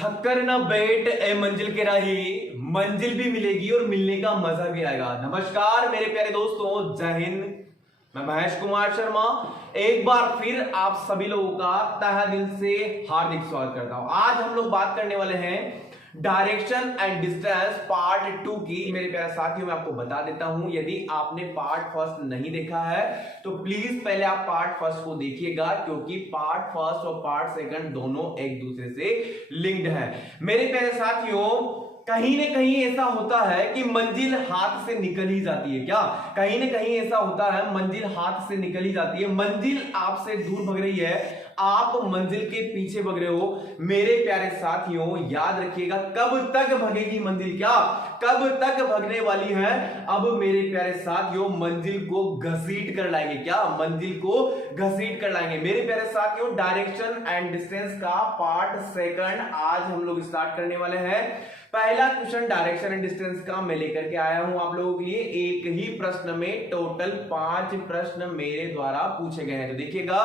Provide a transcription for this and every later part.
थक्कर न बैठ ए मंजिल के राही, मंजिल भी मिलेगी और मिलने का मजा भी आएगा। नमस्कार मेरे प्यारे दोस्तों, जय हिंद। मैं महेश कुमार शर्मा एक बार फिर आप सभी लोगों का तहे दिल से हार्दिक स्वागत करता हूं। आज हम लोग बात करने वाले हैं डायरेक्शन एंड डिस्टेंस पार्ट 2 की। मेरे प्यारे साथियों, मैं आपको बता देता हूं, यदि आपने पार्ट फर्स्ट नहीं देखा है तो प्लीज पहले आप पार्ट फर्स्ट को देखिएगा, क्योंकि पार्ट फर्स्ट और पार्ट सेकंड दोनों एक दूसरे से लिंक्ड है। मेरे प्यारे साथियों, कहीं ना कहीं ऐसा होता है कि मंजिल हाथ से निकल ही जाती है। क्या कहीं ना कहीं ऐसा होता है, मंजिल हाथ से निकल ही जाती है, मंजिल आपसे दूर भग रही है, आप मंजिल के पीछे भग रहे हो। मेरे प्यारे साथियों, याद रखिएगा, कब तक भगेगी मंजिल? क्या कब तक भगने वाली है? अब मेरे प्यारे साथियों, मंजिल को घसीट कर लाएंगे। क्या मंजिल को घसीट कर लाएंगे? मेरे प्यारे साथियों, डायरेक्शन एंड डिस्टेंस का पार्ट सेकंड आज हम लोग स्टार्ट करने वाले हैं। पहला क्वेश्चन डायरेक्शन एंड डिस्टेंस का मैं लेकर के आया हूं आप लोगों के लिए। एक ही प्रश्न में टोटल 5 प्रश्न मेरे द्वारा पूछे गए हैं। तो देखिएगा,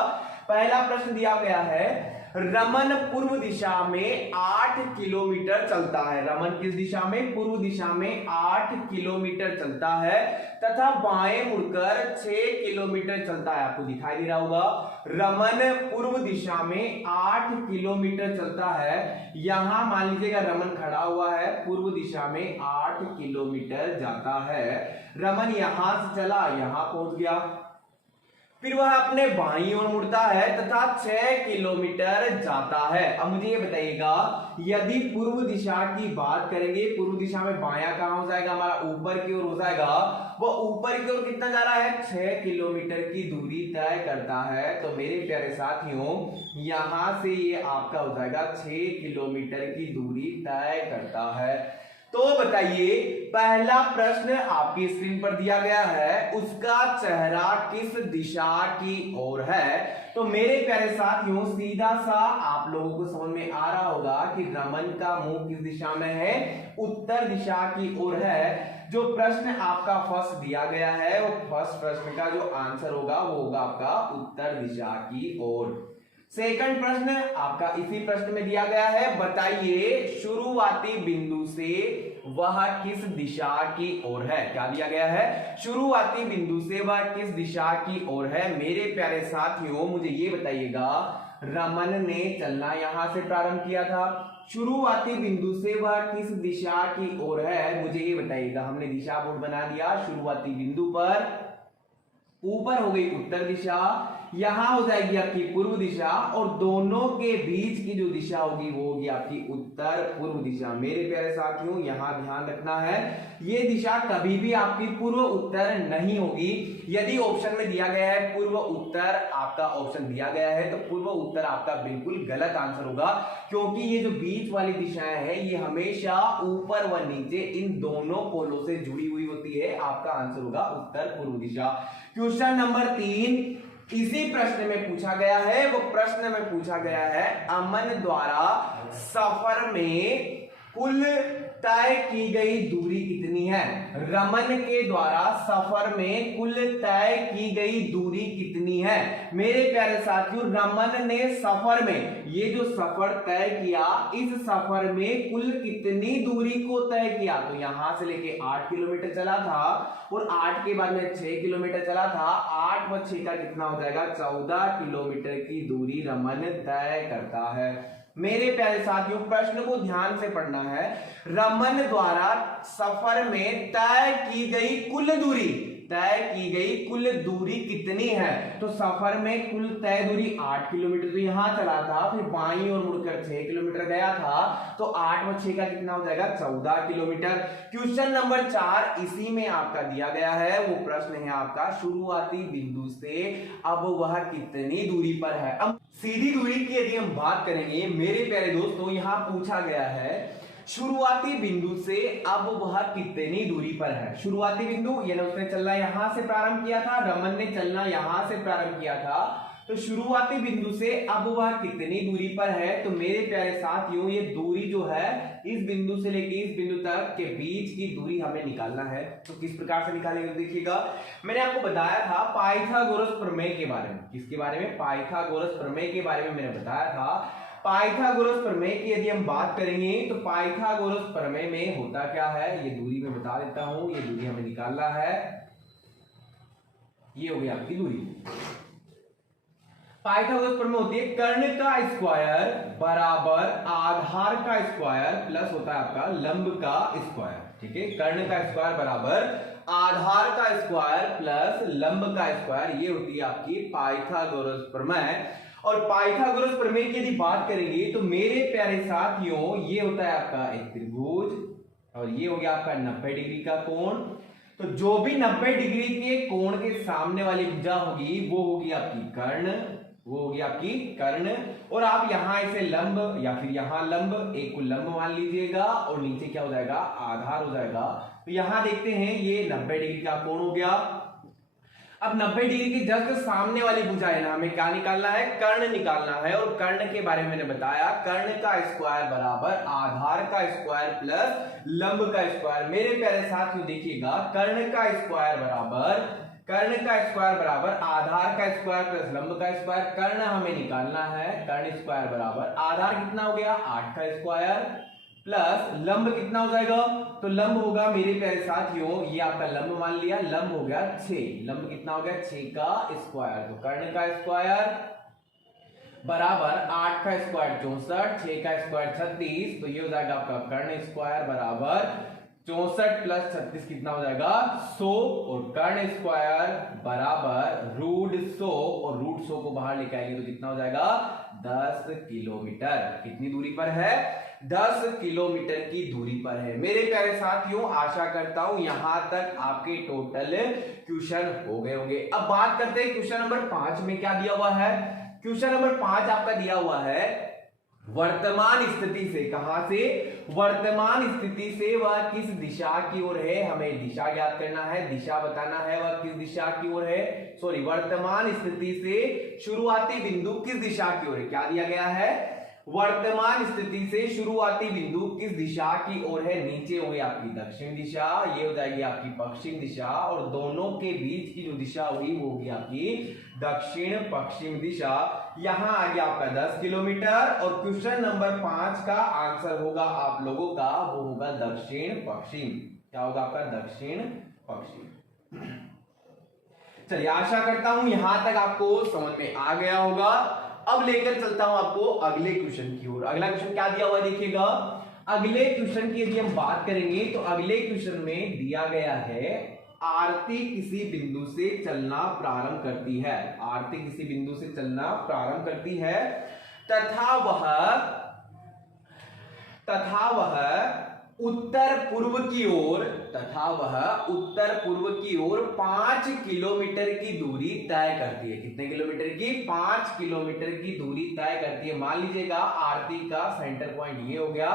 पहला प्रश्न दिया गया है, रमन पूर्व दिशा में 8 किलोमीटर चलता है। रमन किस दिशा में? पूर्व दिशा में 8 किलोमीटर चलता है तथा बाएं मुड़कर 6 किलोमीटर चलता है। आपको दिखाई दे रहा होगा, रमन पूर्व दिशा में 8 किलोमीटर चलता है। यहां मान लीजिएगा रमन खड़ा हुआ है, पूर्व दिशा में 8 किलोमीटर जाता है। रमन यहां से चला, यहां पहुंच गया, फिर वह अपने बाईं ओर मुड़ता है तथा 6 किलोमीटर जाता है। अब मुझे ये बताइएगा, यदि पूर्व दिशा की बात करेंगे, पूर्व दिशा में बायां कहां हो जाएगा? हमारा ऊपर की ओर हो जाएगा। वो ऊपर की ओर कितना जा रहा है? 6 किलोमीटर की दूरी तय करता है। तो मेरे प्यारे साथियों, यहां से ये आपका हो जाएगा 6 किलोमीटर की दूरी तय करता है। तो बताइए, पहला प्रश्न आपकी स्क्रीन पर दिया गया है, उसका चेहरा किस दिशा की ओर है? तो मेरे प्यारे साथियों, सीधा सा आप लोगों को समझ में आ रहा होगा कि रमन का मुंह किस दिशा में है? उत्तर दिशा की ओर है। जो प्रश्न आपका फर्स्ट दिया गया है, वो फर्स्ट प्रश्न का जो आंसर होगा वो होगा आपका उत्तर दिशा की ओर। सेकंड प्रश्न आपका इसी प्रश्न में दिया गया है, बताइए शुरुआती बिंदु से वह किस दिशा की ओर है? क्या दिया गया है? शुरुआती बिंदु से वह किस दिशा की ओर है? मेरे प्यारे साथियों, मुझे ये बताइएगा, रमन ने चलना यहां से प्रारंभ किया था, शुरुआती बिंदु से वह किस दिशा की ओर है? मुझे ये बताइएगा। हमने दिशा बोर्ड बना दिया, शुरुआती बिंदु पर ऊपर हो गई उत्तर दिशा, यहां हो जाएगी आपकी पूर्व दिशा, और दोनों के बीच की जो दिशा होगी वो होगी आपकी उत्तर पूर्व दिशा। मेरे प्यारे साथियों, यहां ध्यान रखना है, ये दिशा कभी भी आपकी पूर्व उत्तर नहीं होगी। यदि ऑप्शन में दिया गया है पूर्व उत्तर, आपका ऑप्शन दिया गया है, तो पूर्व उत्तर आपका बिल्कुल गलत आंसर होगा, क्योंकि ये जो बीच वाली दिशाएं हैं ये हमेशा ऊपर व नीचे इन दोनों पोलों से जुड़ी हुई होती है। आपका आंसर होगा उत्तर पूर्व दिशा। क्वेश्चन नंबर 3 इसी प्रश्न में पूछा गया है। वो प्रश्न में पूछा गया है, अमन द्वारा सफर में कुल तय की गई दूरी कितनी है? रमन के द्वारा सफर में कुल तय की गई दूरी कितनी है? मेरे प्यारे साथियों, रमन ने सफर में, ये जो सफर तय किया, इस सफर में कुल कितनी दूरी को तय किया? तो यहां से लेके 8 किलोमीटर चला था, और 8 के बाद में 6 किलोमीटर चला था। 8 व 6 का कितना हो जाएगा? 14 किलोमीटर की दूरी रमन तय करता है। मेरे प्यारे साथियों, प्रश्न को ध्यान से पढ़ना है। रमन द्वारा सफर में तय की गई कुल दूरी, तय की गई कुल दूरी कितनी है? तो सफर में कुल तय दूरी 8 किलोमीटर, तो यहां चला था, फिर बाईं ओर मुड़कर 6 किलोमीटर गया था, तो 8 व 6 का कितना हो जाएगा? 14 किलोमीटर। क्वेश्चन नंबर 4 इसी में आपका दिया गया है। वो प्रश्न है आपका, शुरुआती बिंदु से अब वह कितनी दूरी पर है? अब सीधी दूरी की यदि हम बात करेंगे मेरे प्यारे दोस्तों, यहां पूछा गया है शुरुआती बिंदु से अब वह कितनी दूरी पर है। शुरुआती बिंदु यानी उसने चलना यहां से प्रारंभ किया था, रमन ने चलना यहां से प्रारंभ किया था, तो शुरुआती बिंदु से अब वह कितनी दूरी पर है, तो मेरे प्यारे साथियों ये दूरी जो है इस बिंदु से लेके इस बिंदु तक के बीच की दूरी हमें निकालना है। तो किस प्रकार से निकालेंगे देखिएगा, मैंने आपको बताया था पाइथागोरस प्रमेय के बारे में। किसके बारे में? पाइथागोरस प्रमेय के बारे में मैंने बताया था। पाइथागोरस प्रमेय की यदि हम बात करेंगे तो पाइथागोरस प्रमेय में होता क्या है, ये दूरी मैं बता देता हूं। ये दूरी हमें निकालना है, ये हो गई आपकी दूरी। पाइथागोरस प्रमेय होती है कर्ण का स्क्वायर बराबर आधार का स्क्वायर प्लस होता है आपका लंब का स्क्वायर। ठीक है, कर्ण का स्क्वायर बराबर आधार का स्क्वायर प्लस लंब का स्क्वायर, ये होती है आपकी पाइथागोरस प्रमेय। और पाइथागोरस प्रमेय की यदि बात करेंगे तो मेरे प्यारे साथियों ये होता है आपका एक त्रिभुज और ये हो गया आपका 90 डिग्री का कोण। तो जो भी 90 डिग्री के कोण के सामने वाली भुजा होगी वो होगी आपकी कर्ण, वो होगी आपकी कर्ण। और आप यहां इसे लंब या फिर यहां लंब, एक को लंब मान लीजिएगा और नीचे क्या हो जाएगा, आधार हो जाएगा। तो यहां देखते हैं ये 90 डिग्री का कोण हो गया। अब 90 डिग्री के जस्ट सामने वाली भुजा है ना, हमें क्या निकालना है, कर्ण निकालना है। और कर्ण के बारे में मैंने बताया कर्ण का स्क्वायर बराबर आधार का स्क्वायर प्लस लंब का स्क्वायर। मेरे प्यारे साथियों देखिएगा, कर्ण का स्क्वायर बराबर आधार का स्क्वायर प्लस लंब का स्क्वायर। कर्ण हमें निकालना है, कर्ण स्क्वायर बराबर आधार कितना हो गया 8 का स्क्वायर प्लस लंब कितना हो जाएगा, तो लंब होगा मेरे प्यारे साथियों, ये आपका लंब मान लिया, लंब हो गया 6। लंब कितना हो गया 6 का स्क्वायर। तो कर्ण का स्क्वायर बराबर 8 का स्क्वायर 64, 6 का स्क्वायर 36, तो ये हो जाएगा आपका कर्ण स्क्वायर बराबर 64 प्लस 36 कितना हो जाएगा 100। और कर्ण स्क्वायर बराबर रूट 100 और रूट 100 को बाहर लेके आएंगे तो कितना हो जाएगा 10 किलोमीटर। कितनी दूरी पर है, 10 किलोमीटर की दूरी पर है। मेरे प्यारे साथियों आशा करता हूं यहां तक आपके टोटल क्वेश्चन हो गए होंगे। अब बात करते हैं क्वेश्चन नंबर 5 में क्या दिया हुआ है। क्वेश्चन नंबर 5 आपका दिया हुआ है वर्तमान स्थिति से, कहां से, वर्तमान स्थिति से वह किस दिशा की ओर है, हमें दिशा ज्ञात करना है, दिशा बताना है वह किस दिशा की ओर है। सॉरी, वर्तमान स्थिति से शुरुआती बिंदु किस दिशा की ओर है, क्या दिया गया है, वर्तमान स्थिति से शुरुआती बिंदु किस दिशा की ओर है, नीचे होगी आपकी दक्षिण दिशा, ये हो जाएगी आपकी पश्चिम दिशा और दोनों के बीच की जो दिशा होगी वो होगी आपकी दक्षिण पश्चिम दिशा। यहां आ गया आपका 10 किलोमीटर और क्वेश्चन नंबर 5 का आंसर होगा आप लोगों का वो होगा दक्षिण पश्चिम। क्या होगा आपका दक्षिण पश्चिम। चलिए आशा करता हूं यहां तक आपको समझ में आ गया होगा। अब लेकर चलता हूं आपको अगले क्वेश्चन की ओर। अगला क्वेश्चन क्या दिया हुआ देखिएगा, अगले क्वेश्चन की यदि हम बात करेंगे तो अगले क्वेश्चन में दिया गया है आरती किसी बिंदु से चलना प्रारंभ करती है, आरती किसी बिंदु से चलना प्रारंभ करती है तथा वह उत्तर पूर्व की ओर, तथा वह उत्तर पूर्व की ओर 5 किलोमीटर की दूरी तय करती है। कितने किलोमीटर की, 5 किलोमीटर की दूरी तय करती है। मान लीजिएगा आरती का सेंटर पॉइंट ये हो गया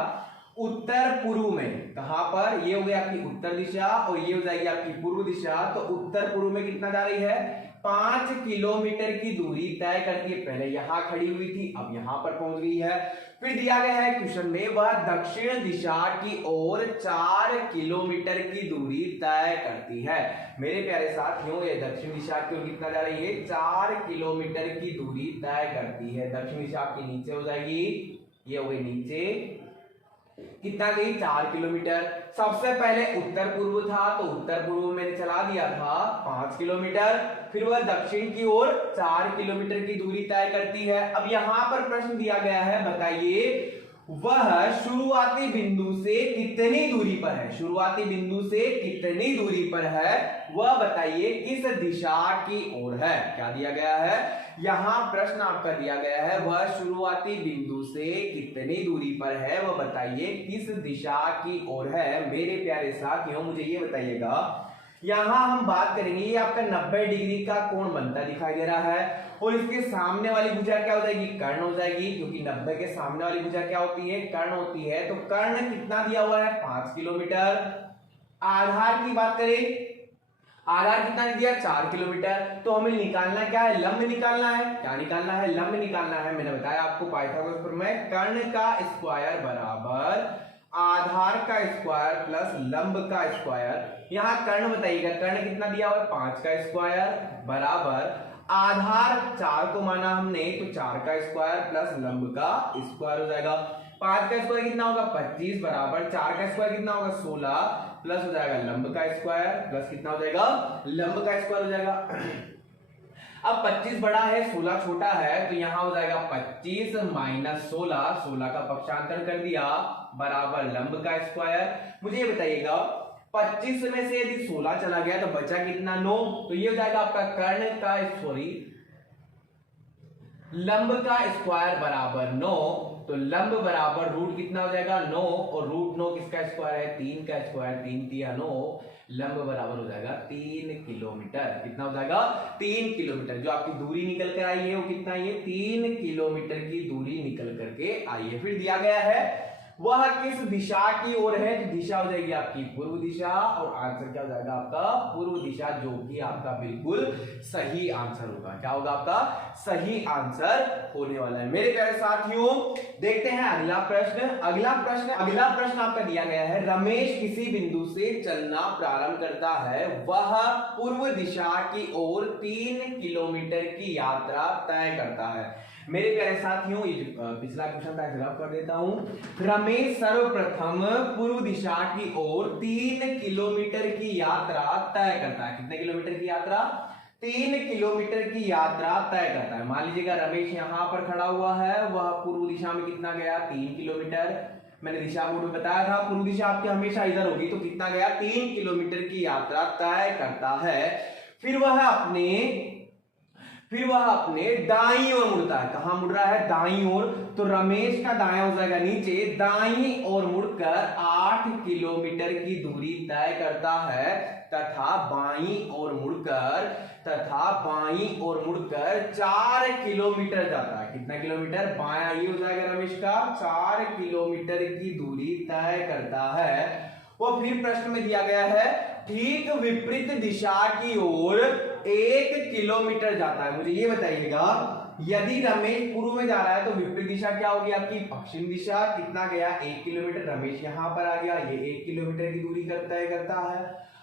उत्तर पूर्व में, कहां पर, ये हो गया आपकी उत्तर दिशा और ये हो जाएगी आपकी पूर्व दिशा। तो उत्तर पूर्व में कितना जा रही है, 5 किलोमीटर की दूरी तय करती है। पहले यहां खड़ी हुई थी, अब यहां पर पहुंच गई है। फिर दिया गया है क्वेश्चन में वह दक्षिण दिशा की ओर 4 किलोमीटर की दूरी तय करती है। मेरे प्यारे साथियों ये दक्षिण दिशा की ओर कितना जा रही है, 4 किलोमीटर की दूरी तय करती है। दक्षिण दिशा आपकी नीचे हो जाएगी, ये हो गई नीचे, कितना गई 4 किलोमीटर। सबसे पहले उत्तर पूर्व था तो उत्तर पूर्व मैंने चला दिया था 5 किलोमीटर, फिर वह दक्षिण की ओर 4 किलोमीटर की दूरी तय करती है। अब यहां पर प्रश्न दिया गया है, बताइए वह शुरुआती बिंदु से कितनी दूरी पर है, शुरुआती बिंदु से कितनी दूरी पर है वह बताइए किस दिशा की ओर है। क्या दिया गया है, यहां प्रश्न आपका दिया गया है वह शुरुआती बिंदु से कितनी दूरी पर है वह बताइए किस दिशा की ओर है। मेरे प्यारे साथियों मुझे ये बताइएगा, यहां हम बात करेंगे ये आपका 90 डिग्री का कोण बनता दिखाई दे रहा है और इसके सामने वाली भुजा क्या हो जाएगी, कर्ण हो जाएगी, क्योंकि 90 के सामने वाली भुजा क्या होती है, कर्ण होती है। तो कर्ण कितना दिया हुआ है 5 किलोमीटर। आधार की बात करें, आधार कितना दे दिया 4 किलोमीटर। तो हमें निकालना क्या है, लंब निकालना है। क्या निकालना है, लंब निकालना है। मैंने बताया आपको पाइथागोरस प्रमेय, कर्ण का स्क्वायर बराबर आधार का स्क्वायर प्लस लंब का स्क्वायर। यहां कर्ण बताइएगा, कर्ण कितना दिया हुआ है 5 का स्क्वायर बराबर आधार 4 को माना हमने तो 4 का स्क्वायर प्लस लंब का स्क्वायर हो जाएगा। 5 का स्क्वायर कितना होगा 25 बराबर 4 का स्क्वायर कितना होगा 16 प्लस हो जाएगा लंब का स्क्वायर प्लस कितना हो जाएगा लंब का स्क्वायर हो जाएगा। अब 25 बड़ा है 16 छोटा है तो यहां हो जाएगा 25 माइनस 16, 16 का पक्षांतर कर दिया बराबर लंब का स्क्वायर। मुझे ये बताइएगा 25 में से यदि 16 चला गया तो बचा कितना 9, तो ये हो जाएगा आपका कर्ण का लंब का स्क्वायर बराबर 9। तो लंब बराबर रूट कितना हो जाएगा 9 और रूट 9 किसका स्क्वायर है 3 का स्क्वायर, 3 तिया 9, लंब बराबर हो जाएगा 3 किलोमीटर। कितना हो जाएगा 3 किलोमीटर। जो आपकी दूरी निकल कर आई है वो कितना है 3 किलोमीटर की दूरी निकल करके आई है। फिर दिया गया है वह किस दिशा की ओर है, तो दिशा हो जाएगी आपकी पूर्व दिशा और आंसर क्या हो जाएगा आपका पूर्व दिशा, जो कि आपका बिल्कुल सही आंसर होगा। क्या होगा आपका सही आंसर होने वाला है। मेरे प्यारे साथियों देखते हैं अगला प्रश्न। अगला प्रश्न आपका दिया गया है, रमेश किसी बिंदु से चलना प्रारंभ करता है, वह पूर्व दिशा की ओर 3 किलोमीटर की यात्रा तय करता है। मेरे प्यारे साथियों ये पिछला क्वेश्चन था जवाब कर देता हूं। रमेश सर्वप्रथम पूर्व दिशा की ओर 3 किलोमीटर की यात्रा तय करता है। कितने किलोमीटर की यात्रा 3 किलोमीटर की यात्रा तय करता है। मान लीजिएगा रमेश यहां पर खड़ा हुआ है, वह पूर्व दिशा में कितना गया 3 किलोमीटर। मैंने दिशा बोर्ड में बताया था पूर्व दिशा आपकी हमेशा इधर होगी, तो कितना गया 3 किलोमीटर की यात्रा तय करता है। फिर वह अपने दाईं ओर मुड़ता है। कहां मुड़ रहा है दाईं ओर, तो रमेश का दायां हो जाएगा नीचे, दाईं ओर मुड़कर 8 किलोमीटर की दूरी तय करता है तथा बाईं ओर मुड़कर 4 किलोमीटर जाता है। कितना किलोमीटर बायां ये हो जाएगा रमेश का 4 किलोमीटर की दूरी तय करता है। वो फिर प्रश्न में दिया गया है ठीक विपरीत दिशा की ओर 1 किलोमीटर जाता है। मुझे ये बताइएगा यदि रमेश पूर्व में जा रहा है तो विपरीत दिशा क्या होगी आपकी पश्चिम दिशा। कितना गया 1 किलोमीटर, रमेश यहां पर आ गया, ये 1 किलोमीटर की दूरी तय करता है।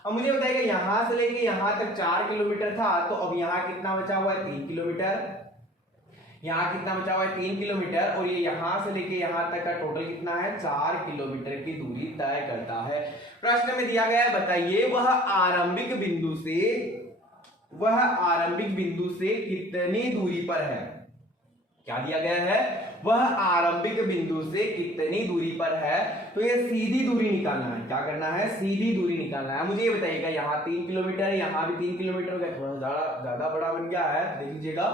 अब मुझे बताइएगा यहां से लेके यहां तक 4 किलोमीटर था, तो अब यहां कितना बचा हुआ है 3 किलोमीटर। यहाँ कितना बचा हुआ है 3 किलोमीटर और ये यहां से लेके यहां तक का टोटल कितना है 4 किलोमीटर की दूरी तय करता है। प्रश्न में दिया गया है बताइए वह आरंभिक बिंदु से कितनी दूरी पर है। क्या दिया गया है वह आरंभिक बिंदु से कितनी दूरी पर है, तो ये सीधी दूरी निकालना है। क्या करना है सीधी दूरी निकालना है। मुझे ये बताइएगा यहाँ 3 किलोमीटर यहाँ भी 3 किलोमीटर हो गया, थोड़ा ज्यादा बड़ा बन गया है, देख लीजिएगा।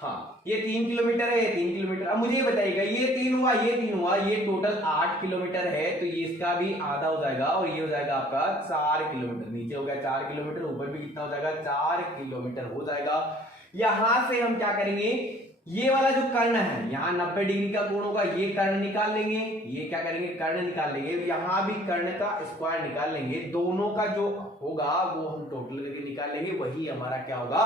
हाँ ये 3 किलोमीटर है, ये 3 किलोमीटर। अब मुझे ये बताइएगा ये 3 हुआ, ये टोटल 8 किलोमीटर है, तो ये इसका भी आधा हो जाएगा और ये हो जाएगा आपका 4 किलोमीटर। नीचे हो गया 4 किलोमीटर, ऊपर भी कितना हो जाएगा 4 किलोमीटर हो जाएगा। यहां से हम क्या करेंगे ये वाला जो कर्ण है यहाँ 90 डिग्री का कोण होगा, ये कर्ण निकाल लेंगे, ये क्या करेंगे कर्ण निकाल लेंगे, यहां भी कर्ण का स्क्वायर निकाल लेंगे, दोनों का जो होगा वो हम टोटल करके निकाल लेंगे, वही हमारा क्या होगा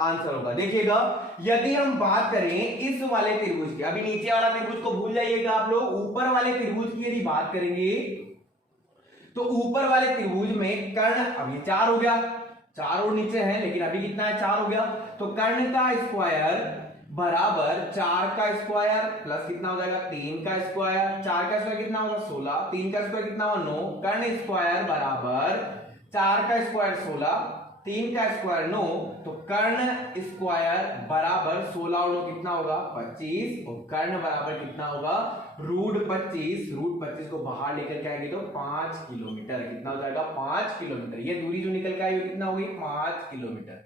आंसर होगा। देखिएगा यदि हम बात करें इस वाले त्रिभुज की, अभी नीचे वाला त्रिभुज को भूल जाइएगा आप लोग, ऊपर वाले त्रिभुज की यदि बात करेंगे तो ऊपर वाले त्रिभुज में कर्ण, अब ये 4 हो गया, 4 और नीचे है लेकिन अभी कितना है 4 हो गया, तो कर्ण का स्क्वायर बराबर 4 का स्क्वायर प्लस कितना हो जाएगा 3 का स्क्वायर, 4 का स्क्वायर कितना होगा 16, 3 का स्क्वायर कितना होगा 9, कर्ण स्क्वायर बराबर 4 का स्क्वायर 16, 3 का स्क्वायर 9, तो कर्ण स्क्वायर बराबर 16 और 9 कितना होगा 25 और कर्ण बराबर कितना होगा रूट 25 को बाहर लेकर के आएंगे तो 5 किलोमीटर। कितना हो जाएगा 5 किलोमीटर। ये दूरी जो निकल के आई वो कितना होगी 5 किलोमीटर।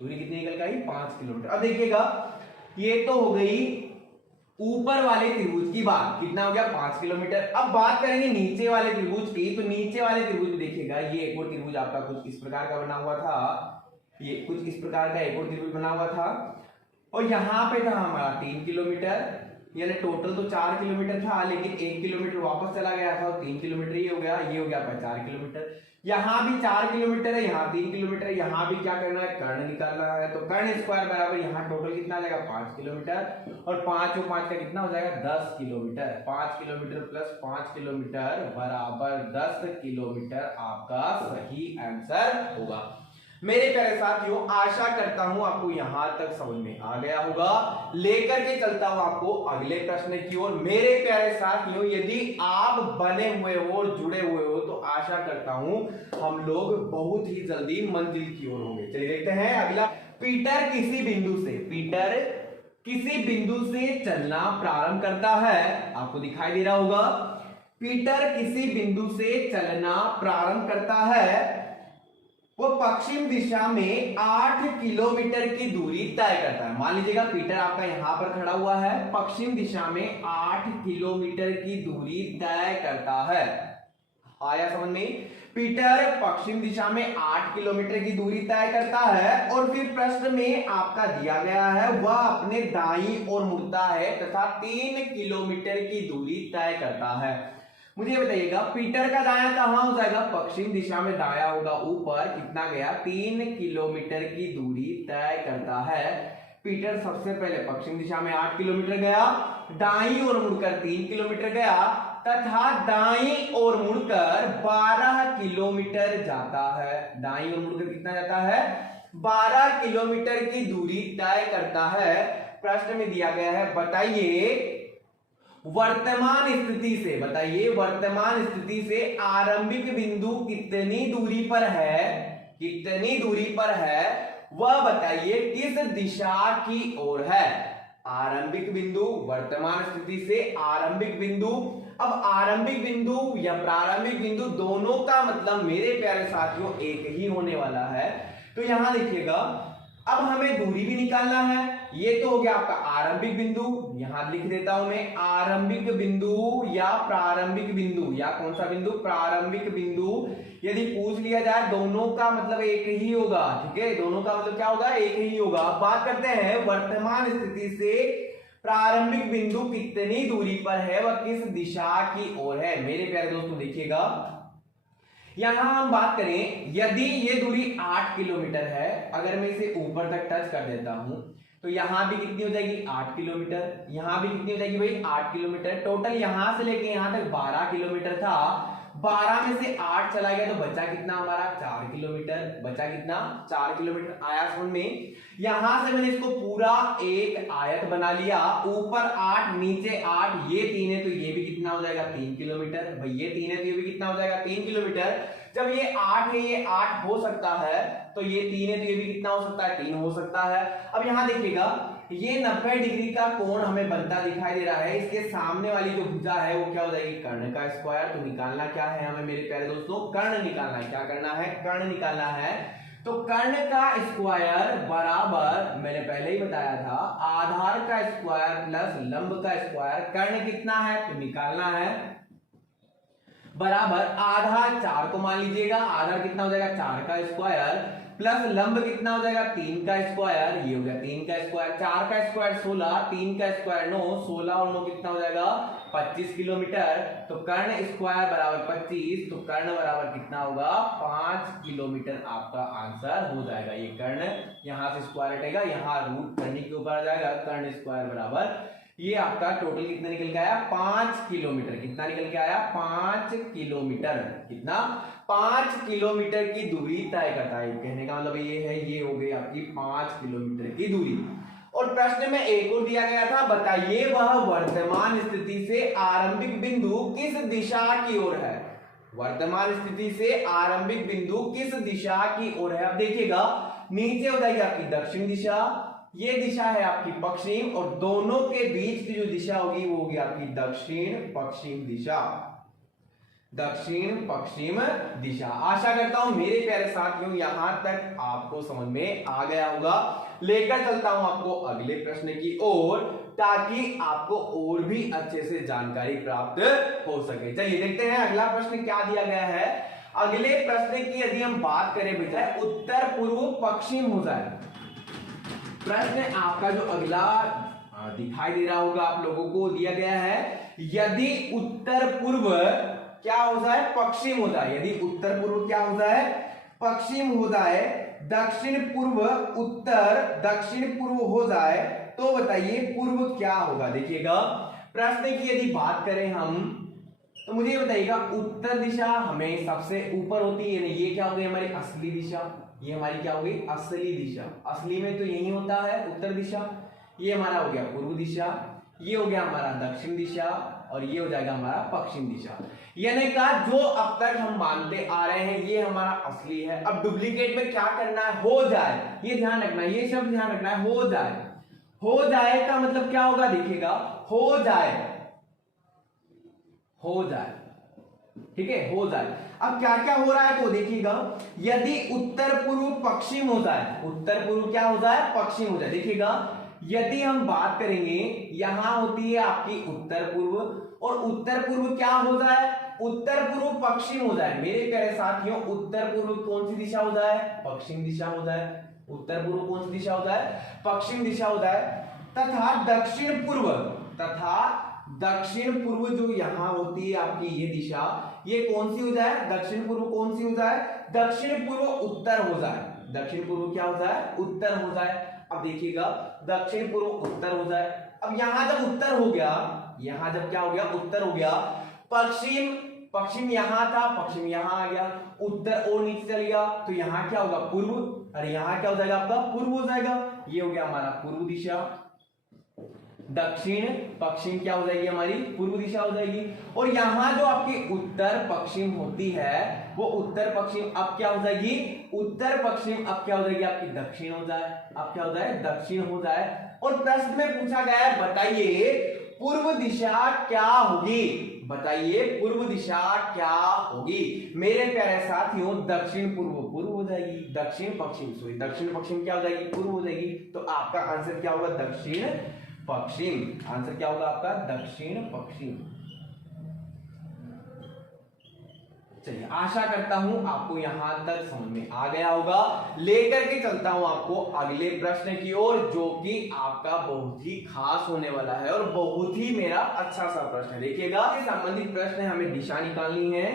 दूरी कितनी निकल के आई 5 किलोमीटर। अब देखिएगा ये तो हो गई ऊपर वाले त्रिभुज की बात, कितना हो गया 5 किलोमीटर। अब बात करेंगे नीचे वाले त्रिभुज की, तो नीचे वाले त्रिभुज में देखिएगा ये एक और त्रिभुज आपका कुछ इस प्रकार का बना हुआ था, ये कुछ इस प्रकार का एक और त्रिभुज बना हुआ था और यहाँ पे था हमारा 3 किलोमीटर, यानी टोटल तो 4 किलोमीटर था लेकिन 1 किलोमीटर वापस चला गया था और 3 किलोमीटर ये हो गया आपका 4 किलोमीटर। यहां भी 4 किलोमीटर है, यहां 3 किलोमीटर, यहां भी क्या करना है, कर्ण निकालना है। तो कर्ण स्क्वायर बराबर यहां टोटल कितना आ जाएगा 5 किलोमीटर, और 5 और 5 का कितना हो जाएगा 10 किलोमीटर। 5 किलोमीटर प्लस 5 किलोमीटर बराबर 10 किलोमीटर आपका सही आंसर होगा। मेरे प्यारे साथियों, आशा करता हूं आपको यहां तक समझ में आ गया होगा। लेकर के चलता हूं आपको अगले प्रश्न की ओर। मेरे प्यारे साथियों, यदि आप बने हुए हो और जुड़े हुए हो तो आशा करता हूं हम लोग बहुत ही जल्दी मंजिल की ओर होंगे। चलिए देखते हैं अगला। पीटर किसी बिंदु से चलना प्रारंभ करता है। आपको दिखाई दे रहा होगा, पीटर किसी बिंदु से चलना प्रारंभ करता है, वो पश्चिम दिशा में 8 किलोमीटर की दूरी तय करता है। मान लीजिएगा पीटर आपका यहां पर खड़ा हुआ है, पश्चिम दिशा में 8 किलोमीटर की दूरी तय करता है। आया समझ में? पीटर पश्चिम दिशा में 8 किलोमीटर की दूरी तय करता है, और फिर प्रश्न में आपका दिया गया है वह अपने दाईं ओर मुड़ता है तथा 3 किलोमीटर की दूरी तय करता है। मुझे बताइएगा पीटर का दायां कहां हो जाएगा, पश्चिम दिशा में दायां होगा, ऊपर कितना गया 3 किलोमीटर की दूरी तय करता है। पीटर सबसे पहले पश्चिम दिशा में 8 किलोमीटर गया, दाईं ओर मुड़कर 3 किलोमीटर गया, तथा दाईं ओर मुड़कर 12 किलोमीटर जाता है। दाईं ओर मुड़कर कितना जाता है, 12 किलोमीटर की दूरी तय करता है। प्रश्न में दिया गया है, बताइए वर्तमान स्थिति से आरंभिक बिंदु कितनी दूरी पर है, वह बताइए किस दिशा की ओर है। आरंभिक बिंदु, वर्तमान स्थिति से आरंभिक बिंदु। अब आरंभिक बिंदु या प्रारंभिक बिंदु दोनों का मतलब मेरे प्यारे साथियों एक ही होने वाला है। तो यहां देखिएगा, अब हमें दूरी भी निकालना है। ये तो हो गया आपका आरंभिक बिंदु, यहां लिख देता हूं मैं आरंभिक बिंदु या प्रारंभिक बिंदु, या कौन सा बिंदु, प्रारंभिक बिंदु। यदि पूछ लिया जाए दोनों का मतलब एक ही होगा, ठीक है, दोनों का मतलब क्या होगा, एक ही होगा। बात करते हैं वर्तमान स्थिति से प्रारंभिक बिंदु कितनी दूरी पर है, वह किस दिशा की ओर है। मेरे प्यारे दोस्तों देखिएगा, यहां हम बात करें, यदि ये दूरी 8 किलोमीटर है, अगर मैं इसे ऊपर तक टच कर देता हूं तो यहां भी कितनी हो जाएगी 8 किलोमीटर, यहां भी कितनी हो जाएगी भाई 8 किलोमीटर। टोटल यहां से लेके यहां तक 12 किलोमीटर था, 12 में से 8 चला गया तो बचा कितना हमारा 4 किलोमीटर। बचा कितना 4 किलोमीटर। आया समझ में? यहां से मैंने इसको पूरा एक आयत बना लिया, ऊपर 8 नीचे 8, ये 3 है तो ये भी कितना हो जाएगा 3 किलोमीटर। भाई ये 3 है तो ये भी कितना हो जाएगा 3 किलोमीटर। जब ये 8 है, ये 8 हो सकता है, तो ये 3 है तो ये भी कितना हो सकता है 3 हो सकता है। अब यहां देखिएगा, ये 90 डिग्री का कोण हमें बनता दिखाई दे रहा है। इसके सामने वाली जो भुजा है वो क्या हो जाएगी कर्ण का स्क्वायर। तो निकालना क्या है हमें मेरे प्यारे दोस्तों, कर्ण निकालना है। क्या करना है, कर्ण निकालना है। तो कर्ण का स्क्वायर बराबर, मैंने पहले ही बताया था, आधार का स्क्वायर प्लस लंब का स्क्वायर। कर्ण कितना है तो निकालना है, बराबर आधार 4 को मान लीजिएगा, आधार कितना हो जाएगा 4 का स्क्वायर, प्लस लंब कितना हो जाएगा 3 का स्क्वायर। ये हो गया 3 का स्क्वायर, 4 का स्क्वायर 16, 3 का स्क्वायर 9, 16 और 9 कितना हो जाएगा 25 किलोमीटर। तो कर्ण स्क्वायर बराबर 25, तो कर्ण बराबर कितना होगा 5 किलोमीटर आपका आंसर हो जाएगा। ये कर्ण यहां से स्क्वायर हटेगा, यहां रूट करने के ऊपर आ जाएगा, कर्ण स्क्वायर बराबर ये आपका टोटल कितना निकल के आया 5 किलोमीटर। कितना निकल के आया 5 किलोमीटर। कितना 5 किलोमीटर की दूरी तय करता है। कहने का मतलब ये है, ये हो गई आपकी 5 किलोमीटर की दूरी। और प्रश्न में एक और दिया गया था, बताइए वह वर्तमान स्थिति से आरंभिक बिंदु किस दिशा की ओर है। वर्तमान स्थिति से आरंभिक बिंदु किस दिशा की ओर है। अब देखिएगा, नीचे हो जाएगी आपकी दक्षिण दिशा, ये दिशा है आपकी पश्चिम, और दोनों के बीच की जो दिशा होगी वो होगी आपकी दक्षिण पश्चिम दिशा। दक्षिण पश्चिम दिशा। आशा करता हूं मेरे प्यारे साथियों यहां तक आपको समझ में आ गया होगा। लेकर चलता हूं आपको अगले प्रश्न की ओर, ताकि आपको और भी अच्छे से जानकारी प्राप्त हो सके। चलिए देखते हैं अगला प्रश्न क्या दिया गया है। अगले प्रश्न की यदि हम बात करें बेटा, उत्तर पूर्व पश्चिम हो जाए। प्रश्न आपका जो अगला दिखाई दे रहा होगा आप लोगों को, दिया गया है, यदि उत्तर पूर्व क्या हो जाए, पश्चिम हो जाए। यदि उत्तर पूर्व क्या हो जाए, पश्चिम हो जाए, दक्षिण पूर्व उत्तर दक्षिण पूर्व हो जाए, तो बताइए पूर्व क्या होगा। देखिएगा प्रश्न की यदि बात करें हम, तो मुझे ये बताइएगा उत्तर दिशा हमें सबसे ऊपर होती है, ये क्या हो गई हमारी असली दिशा, ये हमारी क्या हो गई असली दिशा। असली में तो यही होता है उत्तर दिशा। ये हमारा हो गया पूर्व दिशा, ये हो गया हमारा दक्षिण दिशा, और ये हो जाएगा हमारा पश्चिम दिशा। यानी का जो अब तक हम मानते आ रहे हैं ये हमारा असली है। अब डुप्लीकेट में क्या करना है, हो जाए, ये ध्यान रखना है, ये शब्द ध्यान रखना है, हो जाए। हो जाए का मतलब क्या होगा, देखिएगा हो जाए, हो जाए, ठीक है, हो जाए। अब क्या क्या हो रहा है तो देखिएगा, यदि उत्तर पूर्व पश्चिम हो जाए, उत्तर पूर्व क्या हो जाए, पश्चिम हो जाए। देखिएगा यदि हम बात करेंगे, यहां होती है आपकी उत्तर पूर्व, और उत्तर पूर्व क्या हो जाए, उत्तर पूर्व पश्चिम हो जाए। मेरे प्यारे साथियों उत्तर पूर्व कौन सी दिशा हो जाए, पश्चिम दिशा हो जाए। उत्तर पूर्व कौन सी दिशा हो जाए, पश्चिम दिशा हो जाए। तथा दक्षिण पूर्व, तथा दक्षिण पूर्व जो यहां होती है आपकी ये दिशा, ये कौन सी हो जाए, दक्षिण पूर्व कौन सी हो जाए, दक्षिण पूर्व उत्तर हो जाए। दक्षिण पूर्व क्या हो जाए, उत्तर हो जाए। अब देखिएगा दक्षिण पूर्व उत्तर हो जाए। अब यहां जब उत्तर हो गया, यहां जब क्या हो गया, उत्तर हो गया, पश्चिम, पश्चिम यहां था, पश्चिम यहां आ गया, उत्तर और नीचे चल गया, तो यहां क्या होगा पूर्व, अरे यहां क्या हो जाएगा आपका पूर्व हो जाएगा। ये हो गया हमारा पूर्व दिशा। दक्षिण पश्चिम क्या हो जाएगी, हमारी पूर्व दिशा हो जाएगी। और यहां जो आपकी उत्तर पश्चिम होती है वो उत्तर पश्चिम अब क्या हो जाएगी, उत्तर पश्चिम अब क्या हो जाएगी आपकी दक्षिण हो जाए। अब क्या हो जाए, दक्षिण हो जाए। और प्रश्न में पूछा गया है बताइए पूर्व दिशा क्या होगी, बताइए पूर्व दिशा क्या होगी। मेरे प्यारे साथियों दक्षिण पूर्व पूर्व हो जाएगी, दक्षिण पश्चिम सॉरी दक्षिण पश्चिम क्या हो जाएगी, पूर्व हो जाएगी। तो आपका आंसर क्या होगा, दक्षिण पश्चिम। आंसर क्या होगा आपका, दक्षिण पश्चिम। चलिए आशा करता हूं आपको यहां तक समझ में आ गया होगा। लेकर के चलता हूं आपको अगले प्रश्न की ओर, जो कि आपका बहुत ही खास होने वाला है और बहुत ही मेरा अच्छा सा प्रश्न है। देखिएगा इससे संबंधित प्रश्न है, हमें दिशा निकालनी है।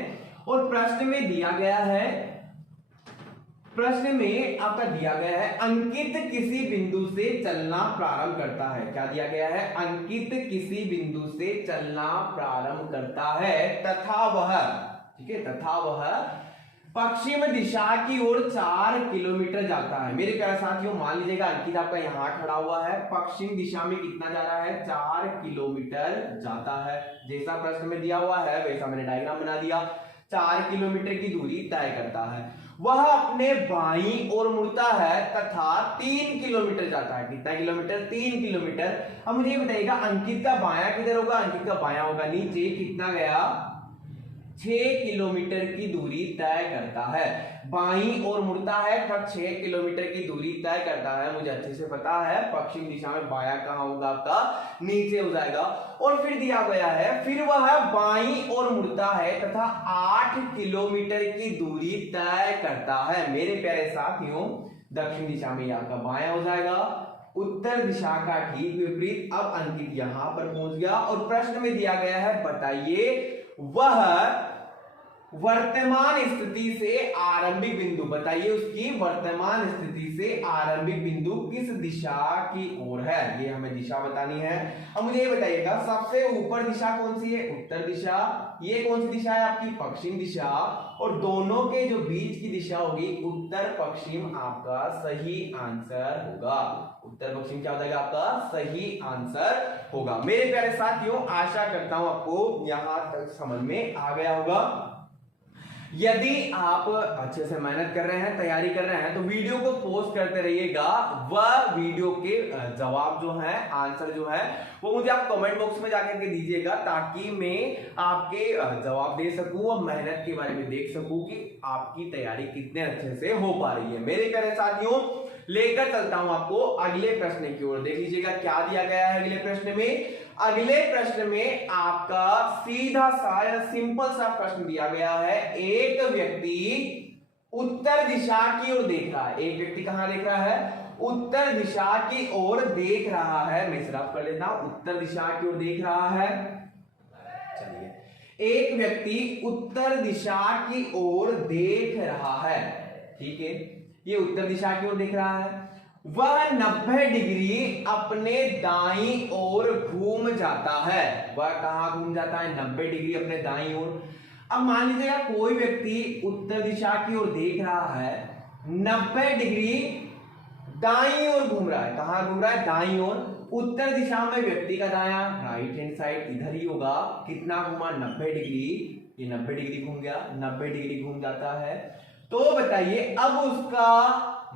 और प्रश्न में दिया गया है, प्रश्न में आपका दिया गया है अंकित किसी बिंदु से चलना प्रारंभ करता है। क्या दिया गया है, अंकित किसी बिंदु से चलना प्रारंभ करता है तथा वह, ठीक है, तथा वह पश्चिम दिशा की ओर 4 किलोमीटर जाता है। मेरे प्यारे साथियों मान लीजिएगा अंकित आपका यहां खड़ा हुआ है, पश्चिम दिशा में कितना जा रहा है, 4 किलोमीटर जाता है। जैसा प्रश्न में दिया हुआ है वैसा मैंने डायग्राम बना दिया। 4 किलोमीटर की दूरी तय करता है। वह अपने बाईं ओर मुड़ता है तथा 3 किलोमीटर जाता है। कितना किलोमीटर, 3 किलोमीटर। अब मुझे बताइएगा अंकित का बायां किधर होगा, अंकित का बायां होगा नीचे। कितना गया, 6 किलोमीटर की दूरी तय करता है। बाईं ओर मुड़ता है तब 6 किलोमीटर की दूरी तय करता है। मुझे अच्छे से पता है पश्चिम दिशा में बायां कहां होगा आपका, नीचे हो जाएगा। और फिर दिया गया है फिर वह बाईं ओर मुड़ता है तथा 8 किलोमीटर की दूरी तय करता है। मेरे प्यारे साथियों दक्षिण दिशा में आपका बायां हो जाएगा, उत्तर दिशा का ठीक विपरीत। अब अंकित यहां पर पहुंच गया और प्रश्न में दिया गया है बताइए वह वर्तमान स्थिति से आरंभिक बिंदु, बताइए उसकी वर्तमान स्थिति से आरंभिक बिंदु किस दिशा की ओर है, ये हमें दिशा बतानी है। अब मुझे ये बताइएगा सबसे ऊपर दिशा कौन सी है, उत्तर दिशा। ये कौन सी दिशा है आपकी, पश्चिम दिशा। और दोनों के जो बीच की दिशा होगी उत्तर पश्चिम आपका सही आंसर होगा। उत्तर पश्चिम क्या हो जाएगा आपका सही आंसर होगा। मेरे प्यारे साथियों आशा करता हूं आपको यहां तक समझ में आ गया होगा। यदि आप अच्छे से मेहनत कर रहे हैं, तैयारी कर रहे हैं, तो वीडियो को पोस्ट करते रहिएगा। वह वीडियो के जवाब जो है, आंसर जो है वो मुझे आप कमेंट बॉक्स में जाकर के दीजिएगा, ताकि मैं आपके जवाब दे सकूं और मेहनत के बारे में देख सकूं कि आपकी तैयारी कितने अच्छे से हो पा रही है। मेरे प्यारे साथियों लेकर चलता हूं आपको अगले प्रश्न की ओर। देख लीजिएगा क्या दिया गया है अगले प्रश्न में। अगले प्रश्न में आपका सीधा सा या सिंपल सा प्रश्न दिया गया है। एक व्यक्ति उत्तर दिशा की ओर देख रहा है। एक व्यक्ति कहां देख रहा है, उत्तर दिशा की ओर देख रहा है। मैं सिर्फ कर लेता हूं, उत्तर दिशा की ओर देख रहा है। चलिए एक व्यक्ति उत्तर दिशा की ओर देख रहा है, ठीक है, ये उत्तर दिशा की ओर देख रहा है। वह 90 डिग्री अपने दाईं ओर घूम जाता है। वह कहां घूम जाता है? 90 डिग्री अपने दाईं ओर। अब मान लीजिएगा कोई व्यक्ति उत्तर दिशा की ओर देख रहा है, 90 डिग्री दाईं ओर घूम रहा है। कहां घूम रहा है? दाईं ओर। उत्तर दिशा में व्यक्ति का दायां राइट हैंड साइड इधर ही होगा। कितना घुमा? 90 डिग्री। ये 90 डिग्री घूम गया, 90 डिग्री घूम जाता है। तो बताइए अब उसका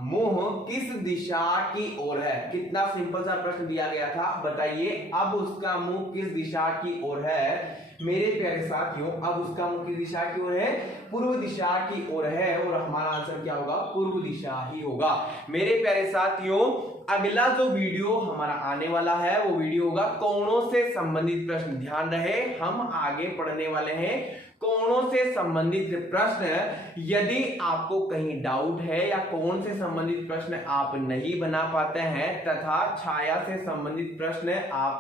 मुंह किस दिशा की ओर है? कितना सिंपल सा प्रश्न दिया गया था। बताइए अब उसका मुंह किस दिशा की ओर है? मेरे प्यारे साथियों, अब उसका मुंह किस दिशा की ओर है? पूर्व दिशा की ओर है। और हमारा आंसर क्या होगा? पूर्व दिशा ही होगा। मेरे प्यारे साथियों, अगला जो वीडियो हमारा आने वाला है वो वीडियो होगा कोणों से संबंधित प्रश्न। ध्यान रहे, हम आगे पढ़ने वाले हैं कोणों से संबंधित प्रश्न। यदि आपको कहीं डाउट है या कोण से संबंधित प्रश्न आप नहीं बना पाते हैं तथा छाया से संबंधित प्रश्न आप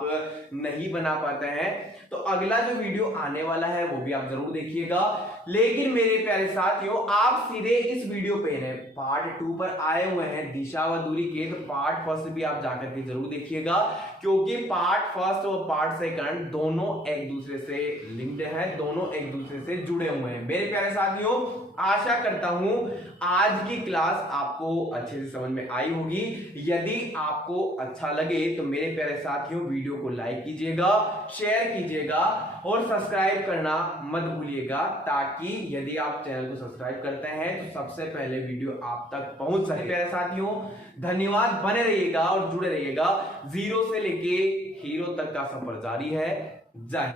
नहीं बना पाते हैं, तो अगला जो वीडियो आने वाला है वो भी आप जरूर देखिएगा। लेकिन मेरे प्यारे साथियों, आप सीधे इस वीडियो पे पार्ट 2 पर आए हुए हैं दिशा व दूरी के, तो पार्ट फर्स्ट भी आप जाकर के जरूर देखिएगा, क्योंकि पार्ट फर्स्ट और पार्ट सेकंड दोनों एक दूसरे से लिंक्ड है, दोनों एक दूसरे से जुड़े हुए हैं। मेरे प्यारे साथियों, आशा करता हूं आज की क्लास आपको अच्छे से समझ में आई होगी। यदि आपको अच्छा लगे तो मेरे प्यारे साथियों वीडियो को लाइक कीजिएगा, शेयर कीजिएगा और सब्सक्राइब करना मत भूलिएगा, ताकि यदि आप चैनल को सब्सक्राइब करते हैं तो सबसे पहले वीडियो आप तक पहुंच सके। प्यारे साथियों, धन्यवाद। बने रहिएगा और जुड़े रहिएगा। जीरो से लेके हीरो तक का सफर जारी है। जय